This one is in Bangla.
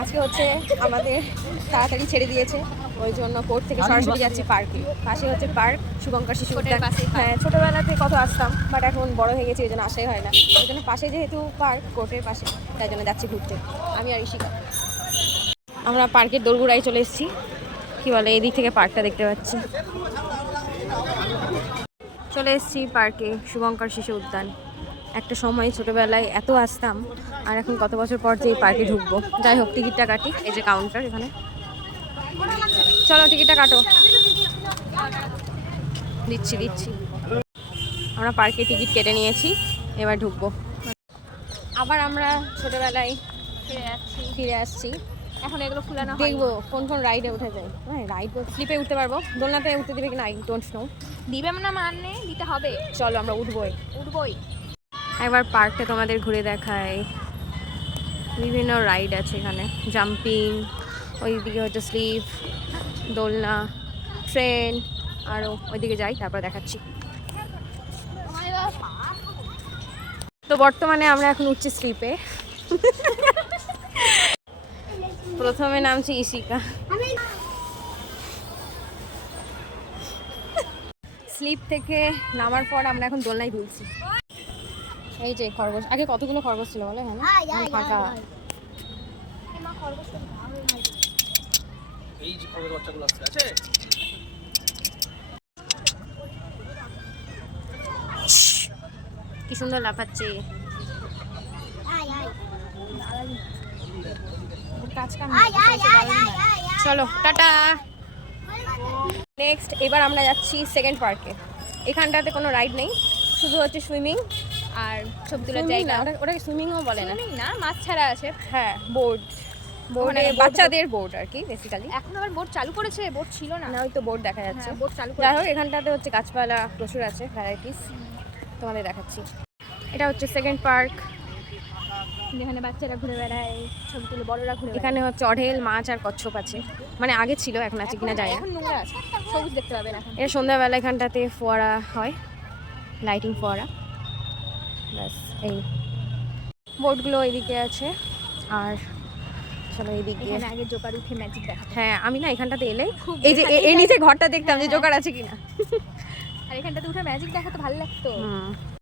আজকে হচ্ছে আমাদের তাড়াতাড়ি ছেড়ে দিয়েছে, ওই জন্য কোর্ট থেকে সরাসরি যাচ্ছি পার্কে। পাশে হচ্ছে পার্ক, শুভঙ্কর শিশু উদ্যান। হ্যাঁ, ছোটোবেলাতে কত আসতাম, বাট এখন বড় হয়ে গেছি, ওই জন্য আসাই হয় না। ওই জন্য পাশে যেহেতু পার্ক, কোর্টের পাশে, তাই জন্য যাচ্ছি ঘুরতে আমি আর ঋষিকা। আমরা পার্কের দোরগোড়ায় চলে এসেছি। কি বলে, এদিক থেকে পার্কটা দেখতে পাচ্ছি। চলে এসেছি পার্কে, শুভঙ্কর শিশু উদ্যান। একটা সময় ছোটবেলায় এত আসতাম, আর এখন কত বছর পর যে এই পার্কে ঢুকবো। যাই হোক, টিকিটটা কাটি। এই যে কাউন্টার এখানে, চলো টিকিটটা কাটো। দিচ্ছি দিচ্ছি। আমরা পার্কে টিকিট কেটে নিয়েছি, এবার ঢুকবো। আবার আমরা ছোটবেলায় ফিরে আসছি। এখন এগুলো ফুলানো দেখবো কোন কোন রাইডে উঠে যায়। হ্যাঁ, রাইড স্লিপে উঠতে পারবো, দোলনাতে উঠতে দেবে কিনা আই ডোন্ট নো। দিবে না মানে দিতে হবে। চলো আমরা উঠবোই। একবার পার্কটা তোমাদের ঘুরে দেখায়। বিভিন্ন রাইড আছে এখানে, জাম্পিং, ওইদিকে হচ্ছে স্লিপ, দোলনা, ট্রেন, আরও ওইদিকে যাই তারপর দেখাচ্ছি। তো বর্তমানে আমরা এখন উঠছি স্লিপে। প্রথমে নামছি ইশিকা। স্লিপ থেকে নামার পর আমরা এখন দোলনায় দুলছি। এই যে খরগোশ, আগে কতগুলো খরগোশ ছিল বলে, হ্যাঁ না ফাঁকা। এই যে খরগোশ বাচ্চাগুলো আছে কি সুন্দর লাফাচ্ছে। চলো টাটা। নেক্সট এবার আমরা যাচ্ছি সেকেন্ড পার্কে। এখানটাতে কোনো রাইড নেই, শুধু হচ্ছে সুইমিং আর ছবি তোলার জায়গা। ওটাকে সুইমিংও বলে না। না, মাছ ছাড়া আছে। হ্যাঁ, বোর্ড, বোর্ডে বাচ্চাদের বোর্ড আর কি বেসিক্যালি। এখন আবার বোট চালু করেছে, বোট ছিল না। না, ওই তো বোর্ড দেখা যাচ্ছে। বোট চালু যাই হোক, এখানটাতে হচ্ছে গাছপালা প্রচুর আছে, ভ্যারাইটিস তোমাদের দেখাচ্ছি। এটা হচ্ছে সেকেন্ড পার্ক, যেখানে বাচ্চারা ঘুরে বেড়ায়, ছবি তুলে বড়রা ঘুরে। এখানে হচ্ছে অঢেল মাছ আর কচ্ছপ আছে, মানে আগে ছিল, এখন আছে কিনা যায় না। এখন নোংরা আছে, সবুজ দেখতে পাবেন এখন। এর সন্ধ্যাবেলা এখানটাতে ফোয়ারা হয়, লাইটিং ফোয়ারা। ব্যাস, এই বোর্ডগুলো এইদিকে আছে। আর চলো এইদিক দিয়ে। এখানে আগে জোকার উঠে ম্যাজিক দেখা। হ্যাঁ, আমি না এখানটাতে এলেই এই যে এর নিচে ঘরটা দেখতাম যে জোকার আছে কিনা। আর এখানটাতে উঠে ম্যাজিক দেখা তো ভালো লাগতো।